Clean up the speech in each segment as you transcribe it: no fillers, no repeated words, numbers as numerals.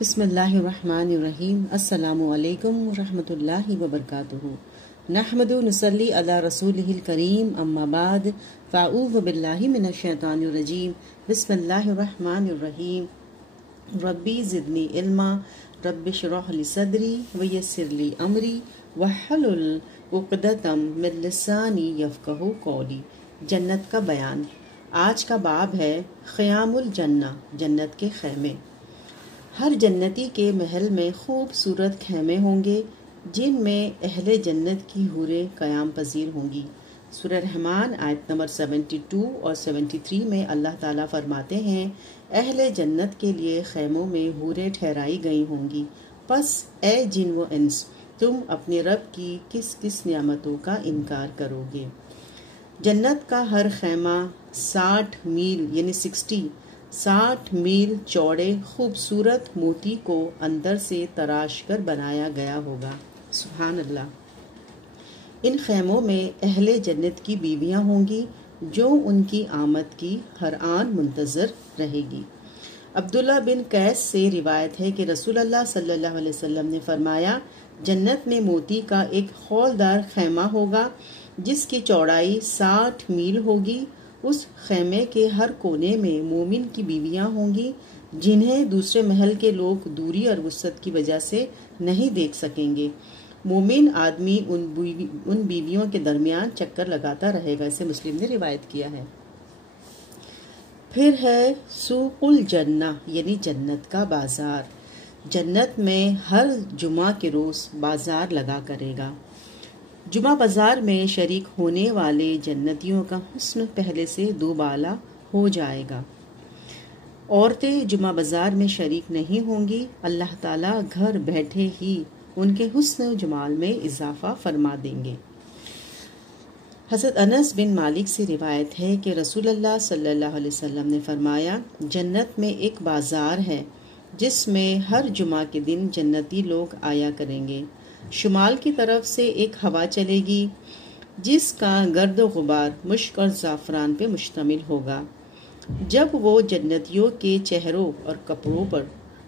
بسم اللہ الرحمن الرحیم۔ السلام علیکم ورحمۃ اللہ وبرکاتہ۔ نحمد و نصلی علی رسولہ الکریم، اما بعد، فاعوذ باللہ من الشیطان الرجیم، بسم اللہ الرحمن الرحیم۔ ربی زدنی علما، رب اشرح لی صدری ویسر لی امری واحلل عقدۃ من لسانی یفقہوا قولی۔ جنت کا بیان۔ آج کا باب ہے خیام الجنہ، جنت کے خیمے۔ ہر جنتی کے محل میں خوبصورت خیمے ہوں گے جن میں اہل جنت کی حوریں قیام پذیر ہوں گی۔ سورہ رحمان آیت نمبر 72 اور 73 میں اللہ تعالیٰ فرماتے ہیں، اہل جنت کے لیے خیموں میں حوریں ٹھہرائی گئی ہوں گی، پس اے جن و انس، تم اپنے رب کی کس کس نعمتوں کا انکار کرو گے۔ جنت کا ہر خیمہ 60 میل یعنی 60 میل چوڑے خوبصورت موتی کو اندر سے تراش کر بنایا گیا ہوگا۔ سبحان اللہ۔ ان خیموں میں اہل جنت کی بیویاں ہوں گی جو ان کی آمد کی ہر آن منتظر رہے گی۔ عبداللہ بن قیس سے روایت ہے کہ رسول اللہ صلی اللہ علیہ وسلم نے فرمایا، جنت میں موتی کا ایک خولدار خیمہ ہوگا جس کی چوڑائی 60 میل ہوگی۔ اس خیمے کے ہر کونے میں مومن کی بیویاں ہوں گی جنہیں دوسرے محل کے لوگ دوری اور وسعت کی وجہ سے نہیں دیکھ سکیں گے۔ مومن آدمی ان بیویوں کے درمیان چکر لگاتا رہے گا، اسے مسلم نے روایت کیا ہے۔ پھر ہے سوق الجنہ یعنی جنت کا بازار۔ جنت میں ہر جمعہ کے روز بازار لگا کرے گا۔ جمعہ بازار میں شریک ہونے والے جنتیوں کا حسن پہلے سے دوبالا ہو جائے گا۔ عورتیں جمعہ بازار میں شریک نہیں ہوں گی، اللہ تعالیٰ گھر بیٹھے ہی ان کے حسن و جمال میں اضافہ فرما دیں گے۔ حضرت انس بن مالک سے روایت ہے کہ رسول اللہ صلی اللہ علیہ وسلم نے فرمایا، جنت میں ایک بازار ہے جس میں ہر جمعہ کے دن جنتی لوگ آیا کریں گے۔ شمال کی طرف سے ایک ہوا چلے گی جس کا گرد و غبار مشک اور زعفران پہ مشتمل ہوگا۔ جب وہ جنتیوں کے چہروں اور کپڑوں پر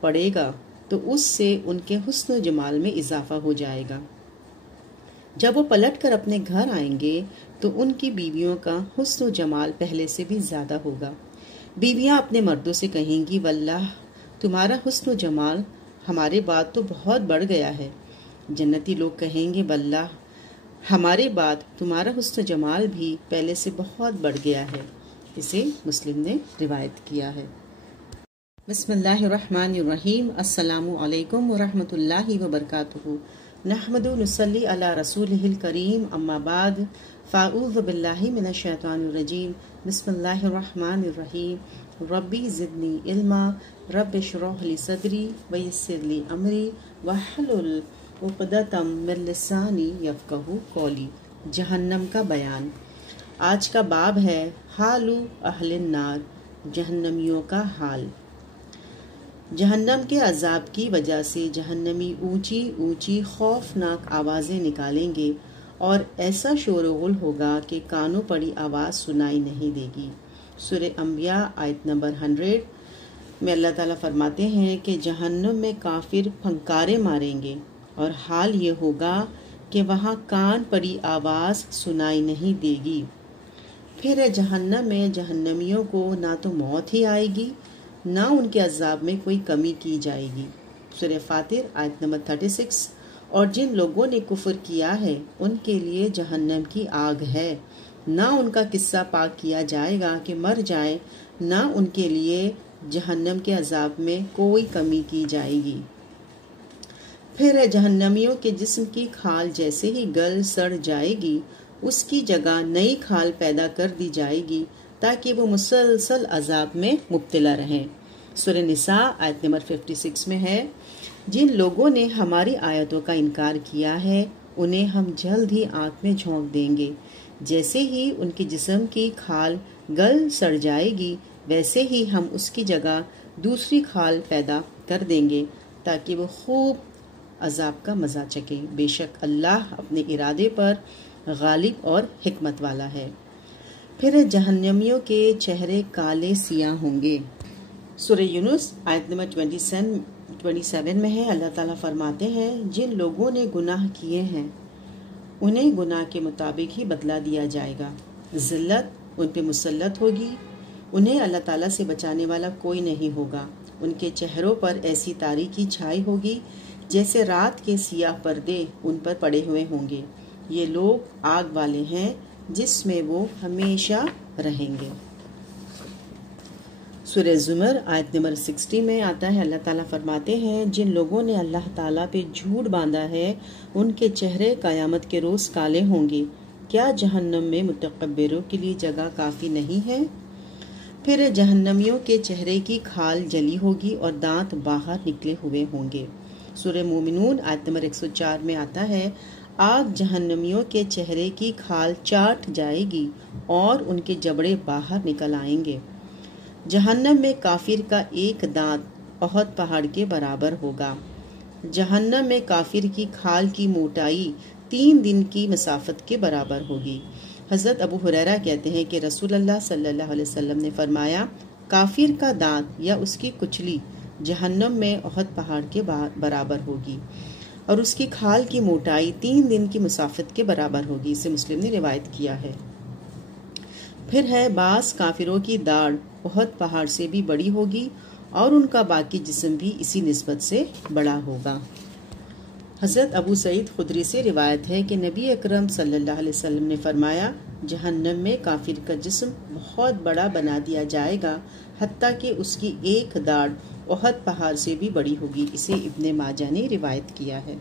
پڑے گا تو اس سے ان کے حسن و جمال میں اضافہ ہو جائے گا۔ جب وہ پلٹ کر اپنے گھر آئیں گے تو ان کی بیویوں کا حسن و جمال پہلے سے بھی زیادہ ہوگا۔ بیویاں اپنے مردوں سے کہیں گی، واللہ تمہارا حسن و جمال ہمارے بعد تو بہت بڑھ گیا ہے۔ جنتی لوگ کہیں گے، واللہ ہمارے بعد تمہارا حسن و جمال بھی پہلے سے بہت بڑھ گیا ہے۔ اسے مسلم نے روایت کیا ہے۔ بسم اللہ الرحمن الرحیم۔ السلام علیکم ورحمۃ اللہ وبرکاتہ۔ نحمد و نصلی علی رسولہ الکریم، اما بعد، فاعوذ باللہ من الشیطان الرجیم، بسم اللہ الرحمن الرحیم۔ ربی زدنی علما، رب اشرح لی صدری ویسر لی امری واحلل عقدۃ من لسانی یفقہوا قولی۔ جہنم کا بیان۔ آج کا باب ہے حال اہل النار، جہنمیوں کا حال۔ جہنم کے عذاب کی وجہ سے جہنمی اونچی اونچی خوفناک آوازیں نکالیں گے اور ایسا شور و غل ہوگا کہ کانوں پڑی آواز سنائی نہیں دے گی۔ سورہ انبیاء آیت نمبر 100 میں اللہ تعالیٰ فرماتے ہیں کہ جہنم میں کافر پھنکارے ماریں گے اور حال یہ ہوگا کہ وہاں کان پڑی آواز سنائی نہیں دے گی۔ پھر جہنم میں جہنمیوں کو نہ تو موت ہی آئے گی نہ ان کے عذاب میں کوئی کمی کی جائے گی۔ سورہ فاطر آیت نمبر 36۔ اور جن لوگوں نے کفر کیا ہے ان کے لیے جہنم کی آگ ہے، نہ ان کا قصہ پاک کیا جائے گا کہ مر جائیں، نہ ان کے لیے جہنم کے عذاب میں کوئی کمی کی جائے گی۔ پھر جہنمیوں کے جسم کی کھال جیسے ہی گل سڑ جائے گی، اس کی جگہ نئی کھال پیدا کر دی جائے گی تاکہ وہ مسلسل عذاب میں مبتلا رہیں۔ سورہ نساء آیت نمبر 56 میں ہے، جن لوگوں نے ہماری آیتوں کا انکار کیا ہے انہیں ہم جلد ہی آگ میں جھونک دیں گے۔ جیسے ہی ان کے جسم کی کھال گل سڑ جائے گی ویسے ہی ہم اس کی جگہ دوسری کھال پیدا کر دیں گے تاکہ وہ خوب عذاب کا مزہ چکیں۔ بے شک اللہ اپنے ارادے پر غالب اور حکمت والا ہے۔ پھر جہنمیوں کے چہرے کالے سیاہ ہوں گے۔ سورہ یونس آیت نمبر 27 میں ہے، اللہ تعالیٰ فرماتے ہیں جن لوگوں نے گناہ کیے ہیں انہیں گناہ کے مطابق ہی بدلہ دیا جائے گا، ذلت ان پہ مسلط ہوگی، انہیں اللہ تعالیٰ سے بچانے والا کوئی نہیں ہوگا، ان کے چہروں پر ایسی تاریکی چھائی ہوگی جیسے رات کے سیاہ پردے ان پر پڑے ہوئے ہوں گے، یہ لوگ آگ والے ہیں جس میں وہ ہمیشہ رہیں گے۔ سورہ زمر آیت نمبر 60 میں آتا ہے، اللہ تعالیٰ فرماتے ہیں جن لوگوں نے اللہ تعالیٰ پہ جھوٹ باندھا ہے ان کے چہرے قیامت کے روز کالے ہوں گے، کیا جہنم میں متکبروں کے لیے جگہ کافی نہیں ہے؟ پھر جہنمیوں کے چہرے کی کھال جلی ہوگی اور دانت باہر نکلے ہوئے ہوں گے۔ سورہ مومنون آیت نمبر 104 میں آتا ہے، آگ جہنمیوں کے چہرے کی کھال چاٹ جائے گی اور ان کے جبڑے باہر نکل آئیں گے۔ جہنم میں کافر کا ایک دانت احد پہاڑ کے برابر ہوگا۔ جہنم میں کافر کی کھال کی موٹائی 3 دن کی مسافت کے برابر ہوگی۔ حضرت ابو ہریرہ کہتے ہیں کہ رسول اللہ صلی اللہ علیہ وسلم نے فرمایا، کافر کا دانت یا اس کی کچلی جہنم میں احد پہاڑ کے برابر ہوگی اور اس کی کھال کی موٹائی 3 دن کی مسافت کے برابر ہوگی، اسے مسلم نے روایت کیا ہے۔ پھر ہے بعض کافروں کی داڑھ احد پہاڑ سے بھی بڑی ہوگی اور ان کا باقی جسم بھی اسی نسبت سے بڑا ہوگا۔ حضرت ابو سعید خدری سے روایت ہے کہ نبی اکرم صلی اللہ علیہ وسلم نے فرمایا، جہنم میں کافر کا جسم بہت بڑا بنا دیا جائے گا حتیٰ کہ اس کی ایک داڑھ احد پہاڑ سے بھی بڑی ہوگی، اسے ابن ماجہ نے روایت کیا ہے۔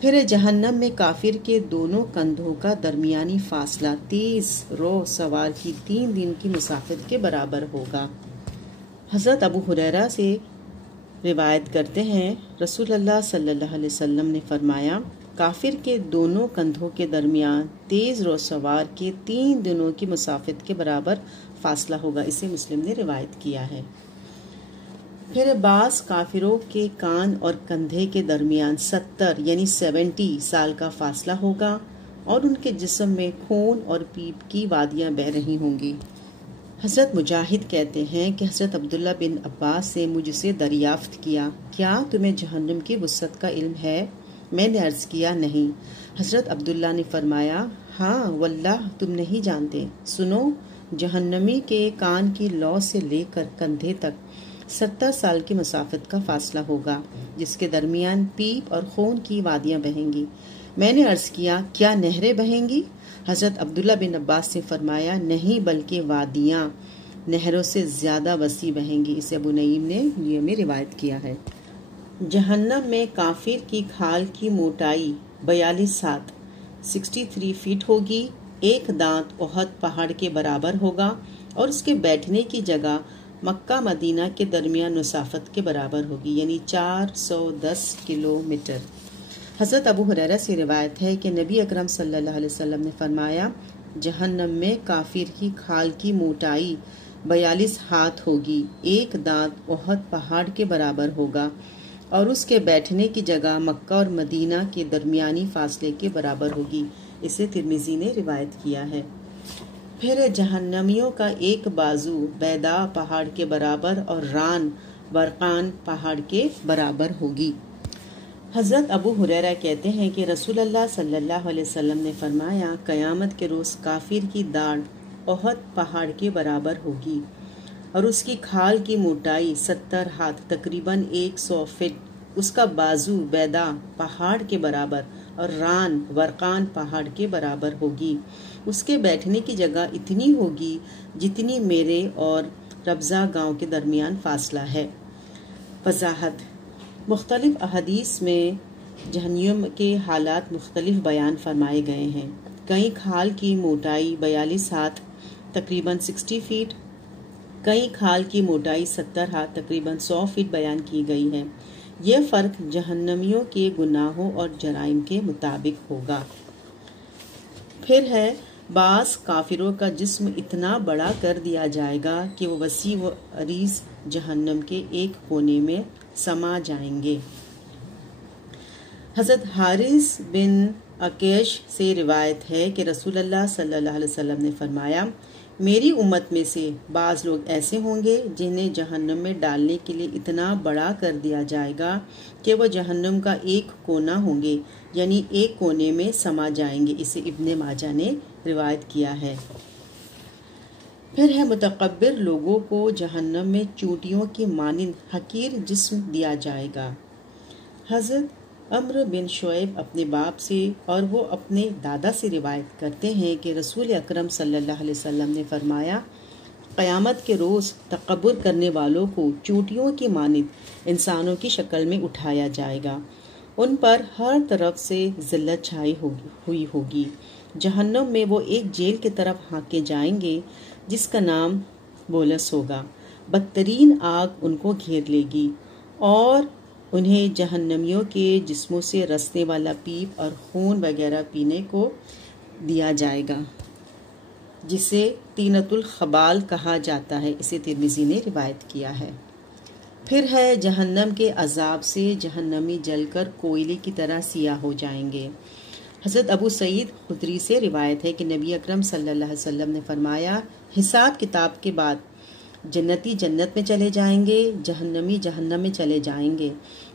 پھر جہنم میں کافر کے دونوں کندھوں کا درمیانی فاصلہ تیز رو سوار کی 3 دن کی مسافت کے برابر ہوگا۔ حضرت ابو ہریرہ سے روایت کرتے ہیں، رسول اللہ صلی اللہ علیہ وسلم نے فرمایا، کافر کے دونوں کندھوں کے درمیان تیز رو سوار کے 3 دنوں کی مسافت کے برابر فاصلہ ہوگا، اسے مسلم نے روایت کیا ہے۔ پھر بعض کافروں کے کان اور کندھے کے درمیان 70 سال کا فاصلہ ہوگا اور ان کے جسم میں خون اور پیپ کی وادیاں بہہ رہی ہوں گی۔ حضرت مجاہد کہتے ہیں کہ حضرت عبداللہ بن عباس سے مجھ سے دریافت کیا، کیا تمہیں جہنم کی وسعت کا علم ہے؟ میں نے عرض کیا، نہیں۔ حضرت عبداللہ نے فرمایا، ہاں واللہ تم نہیں جانتے، سنو، جہنمی کے کان کی لو سے لے کر کندھے تک 70 سال کی مسافت کا فاصلہ ہوگا جس کے درمیان پیپ اور خون کی وادیاں بہیں گی۔ میں نے عرض کیا، کیا نہریں بہیں گی؟ حضرت عبداللہ بن عباس نے فرمایا، نہیں بلکہ وادیاں نہروں سے زیادہ وسیع بہیں گی، اسے ابو نعیم نے یہ میں روایت کیا ہے۔ جہنم میں کافر کی کھال کی موٹائی 42 ہاتھ 63 فیٹ ہوگی، ایک دانت احد پہاڑ کے برابر ہوگا اور اس کے بیٹھنے کی جگہ مکہ مدینہ کے درمیان مسافت کے برابر ہوگی، یعنی 410 کلومیٹر۔ حضرت ابو ہریرہ سے روایت ہے کہ نبی اکرم صلی اللہ علیہ وسلم نے فرمایا، جہنم میں کافر کی کھال کی موٹائی 42 ہاتھ ہوگی، ایک دانت احد پہاڑ کے برابر ہوگا اور اس کے بیٹھنے کی جگہ مکہ اور مدینہ کے درمیانی فاصلے کے برابر ہوگی، اسے ترمذی نے روایت کیا ہے۔ پھر جہنمیوں کا ایک بازو بیدا پہاڑ کے برابر اور ران ورقان پہاڑ کے برابر ہوگی۔ حضرت ابو ہریرہ کہتے ہیں کہ رسول اللہ صلی اللہ علیہ وسلم نے فرمایا، قیامت کے روز کافر کی داڑھ احد پہاڑ کے برابر ہوگی اور اس کی کھال کی موٹائی 70 ہاتھ تقریباً 100 فٹ، اس کا بازو بیدا پہاڑ کے برابر اور ران ورقان پہاڑ کے برابر ہوگی، اس کے بیٹھنے کی جگہ اتنی ہوگی جتنی میرے اور ربضہ گاؤں کے درمیان فاصلہ ہے۔ وضاحت: مختلف احادیث میں جہنم کے حالات مختلف بیان فرمائے گئے ہیں۔ کئی کھال کی موٹائی 42 ہاتھ تقریباً 60 فیٹ، کئی کھال کی موٹائی 70 ہاتھ تقریباً 100 فٹ بیان کی گئی ہے۔ یہ فرق جہنمیوں کے گناہوں اور جرائم کے مطابق ہوگا۔ پھر ہے بعض کافروں کا جسم اتنا بڑا کر دیا جائے گا کہ وہ وسیع و عریض جہنم کے ایک کونے میں سما جائیں گے۔ حضرت حارث بن عکیش سے روایت ہے کہ رسول اللہ صلی اللہ علیہ وسلم نے فرمایا، میری امت میں سے بعض لوگ ایسے ہوں گے جنہیں جہنم میں ڈالنے کے لیے اتنا بڑا کر دیا جائے گا کہ وہ جہنم کا ایک کونا ہوں گے، یعنی ایک کونے میں سما جائیں گے۔ اسے ابن ماجہ نے روایت کیا ہے۔ پھر ہے متکبر لوگوں کو جہنم میں چونٹیوں کی مانند حقیر جسم دیا جائے گا۔ حضرت عمرو بن شعیب اپنے باپ سے اور وہ اپنے دادا سے روایت کرتے ہیں کہ رسول اکرم صلی اللہ علیہ وسلم نے فرمایا، قیامت کے روز تکبر کرنے والوں کو چونٹیوں کی مانند انسانوں کی شکل میں اٹھایا جائے گا۔ ان پر ہر طرف سے ذلت چھائی ہوئی ہوگی۔ جہنم میں وہ ایک جیل کی طرف ہانکے جائیں گے جس کا نام بولس ہوگا۔ بدترین آگ ان کو گھیر لے گی اور انہیں جہنمیوں کے جسموں سے رسنے والا پیپ اور خون وغیرہ پینے کو دیا جائے گا، جسے طینۃ الخبال کہا جاتا ہے۔ اسے ترمذی نے روایت کیا ہے۔ پھر ہے جہنم کے عذاب سے جہنمی جل کر کوئلے کی طرح سیاہ ہو جائیں گے۔ حضرت ابو سعید خدری سے روایت ہے کہ نبی اکرم صلی اللہ علیہ وسلم نے فرمایا، حساب کتاب کے بعد جنتی جنت میں چلے جائیں گے، جہنمی جہنم میں چلے جائیں گے۔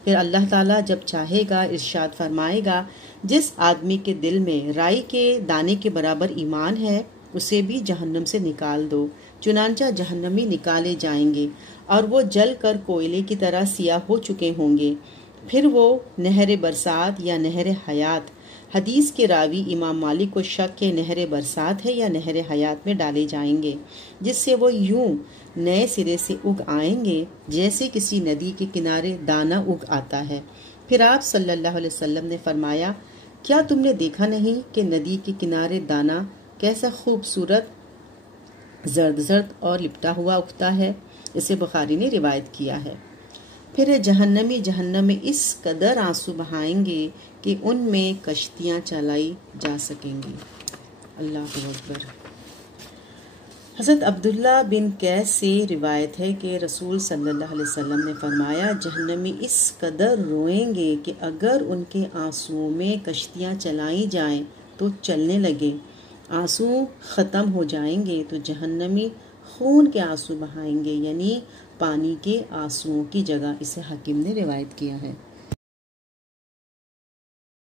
پھر اللہ تعالیٰ جب چاہے گا ارشاد فرمائے گا، جس آدمی کے دل میں رائی کے دانے کے برابر ایمان ہے اسے بھی جہنم سے نکال دو۔ چنانچہ جہنمی نکالے جائیں گے اور وہ جل کر کوئلے کی طرح سیاہ ہو چکے ہوں گے۔ پھر وہ نہر برسات یا نہر حیات، حدیث کے راوی امام مالک کو شک کہ نہر برسات ہے یا نہر حیات میں ڈالے جائیں گے، جس سے وہ یوں نئے سرے سے اگ آئیں گے جیسے کسی ندی کے کنارے دانہ اگ آتا ہے۔ پھر آپ صلی اللہ علیہ وسلم نے فرمایا، کیا تم نے دیکھا نہیں کہ ندی کے کنارے دانہ کیسا خوبصورت زرد زرد اور لپٹا ہوا اگتا ہے؟ اسے بخاری نے روایت کیا ہے۔ پھر جہنمی جہنم میں اس قدر آنسو بہائیں گے کہ ان میں کشتیاں چلائی جا سکیں گی۔ اللہ اکبر۔ حضرت عبداللہ بن قیس سے روایت ہے کہ رسول صلی اللہ علیہ وسلم نے فرمایا، جہنمی اس قدر روئیں گے کہ اگر ان کے آنسوؤں میں کشتیاں چلائی جائیں تو چلنے لگے۔ آنسو ختم ہو جائیں گے تو جہنمی خون کے آنسو بہائیں گے، یعنی پانی کے آنسوؤں کی جگہ۔ اسے حاکم نے روایت کیا ہے۔